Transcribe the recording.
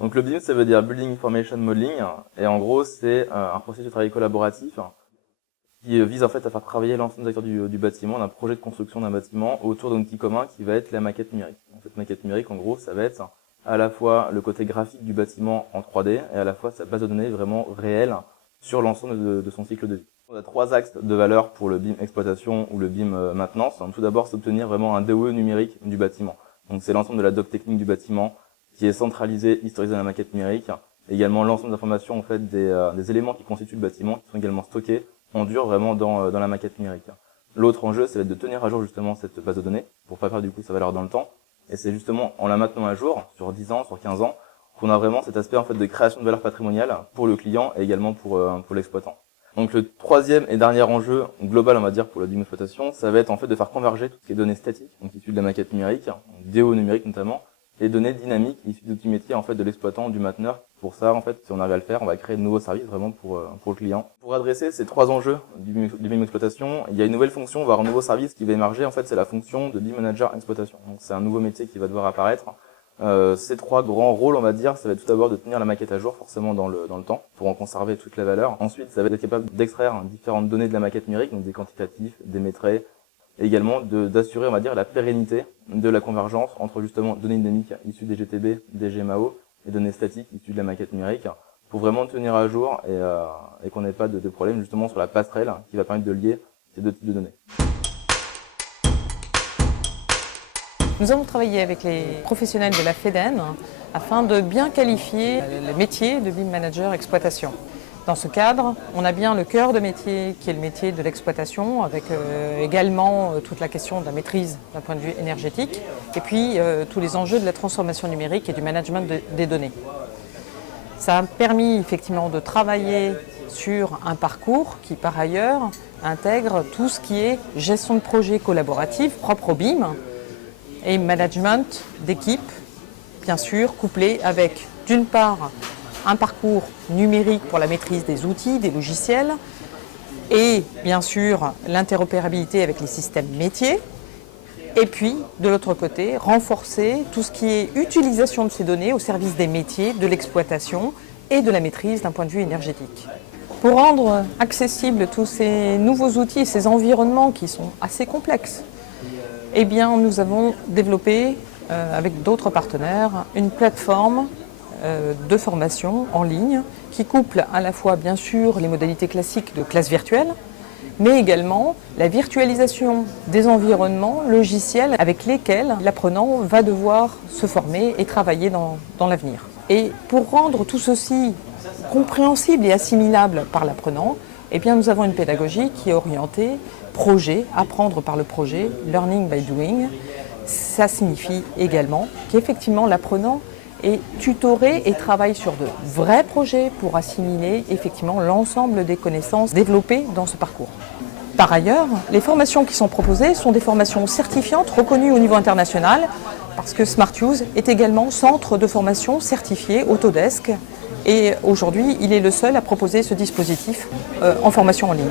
Donc le BIM, ça veut dire Building Information Modeling, et en gros c'est un processus de travail collaboratif qui vise en fait à faire travailler l'ensemble des acteurs du bâtiment, d'un projet de construction d'un bâtiment autour d'un outil commun qui va être la maquette numérique. Donc, cette maquette numérique, en gros, ça va être à la fois le côté graphique du bâtiment en 3D et à la fois sa base de données vraiment réelle sur l'ensemble de son cycle de vie. On a 3 axes de valeur pour le BIM exploitation ou le BIM maintenance. Tout d'abord, c'est obtenir vraiment un DOE numérique du bâtiment. Donc c'est l'ensemble de la doc technique du bâtiment qui est centralisé, historisé dans la maquette numérique. Également l'ensemble des informations en fait des éléments qui constituent le bâtiment qui sont également stockés en dur vraiment dans la maquette numérique. L'autre enjeu, ça va être de tenir à jour justement cette base de données pour pas perdre du coup sa valeur dans le temps. Et c'est justement en la maintenant à jour sur 10 ans, sur 15 ans, qu'on a vraiment cet aspect en fait de création de valeur patrimoniale pour le client et également pour l'exploitant. Donc le troisième et dernier enjeu global, on va dire, pour le BIM exploitation, ça va être en fait de faire converger toutes les données statiques, donc issues de la maquette numérique, DO numérique notamment, et données dynamiques issues d'outils métiers en fait de l'exploitant, du mainteneur. Pour ça, en fait, si on arrive à le faire, on va créer de nouveaux services vraiment pour le client. Pour adresser ces 3 enjeux du BIM exploitation, il y a une nouvelle fonction, voire un nouveau service qui va émerger. En fait, c'est la fonction de BIM manager exploitation. Donc c'est un nouveau métier qui va devoir apparaître. Ces 3 grands rôles, on va dire, ça va être tout d'abord de tenir la maquette à jour, forcément dans le temps, pour en conserver toute la valeur. Ensuite, ça va être capable d'extraire différentes données de la maquette numérique, donc des quantitatifs, des métrés, et également d'assurer, on va dire, la pérennité de la convergence entre justement données dynamiques issues des GTB, des GMAO, et données statiques issues de la maquette numérique, pour vraiment tenir à jour et qu'on n'ait pas de problème justement sur la passerelle qui va permettre de lier ces 2 types de données. Nous avons travaillé avec les professionnels de la FEDEN afin de bien qualifier le métier de BIM Manager Exploitation. Dans ce cadre, on a bien le cœur de métier qui est le métier de l'exploitation, avec également toute la question de la maîtrise d'un point de vue énergétique, et puis tous les enjeux de la transformation numérique et du management des données. Ça a permis effectivement de travailler sur un parcours qui par ailleurs intègre tout ce qui est gestion de projet collaboratif propre au BIM, et management d'équipe, bien sûr, couplé avec, d'une part, un parcours numérique pour la maîtrise des outils, des logiciels, et bien sûr, l'interopérabilité avec les systèmes métiers, et puis, de l'autre côté, renforcer tout ce qui est utilisation de ces données au service des métiers, de l'exploitation et de la maîtrise d'un point de vue énergétique. Pour rendre accessibles tous ces nouveaux outils et ces environnements qui sont assez complexes, eh bien, nous avons développé, avec d'autres partenaires, une plateforme de formation en ligne qui couple à la fois, bien sûr, les modalités classiques de classe virtuelle, mais également la virtualisation des environnements logiciels avec lesquels l'apprenant va devoir se former et travailler dans l'avenir. Et pour rendre tout ceci compréhensible et assimilable par l'apprenant, eh bien, nous avons une pédagogie qui est orientée projet, apprendre par le projet, learning by doing. Ça signifie également qu'effectivement l'apprenant est tutoré et travaille sur de vrais projets pour assimiler effectivement l'ensemble des connaissances développées dans ce parcours. Par ailleurs, les formations qui sont proposées sont des formations certifiantes reconnues au niveau international parce que Smart Use est également centre de formation certifié Autodesk et aujourd'hui il est le seul à proposer ce dispositif en formation en ligne.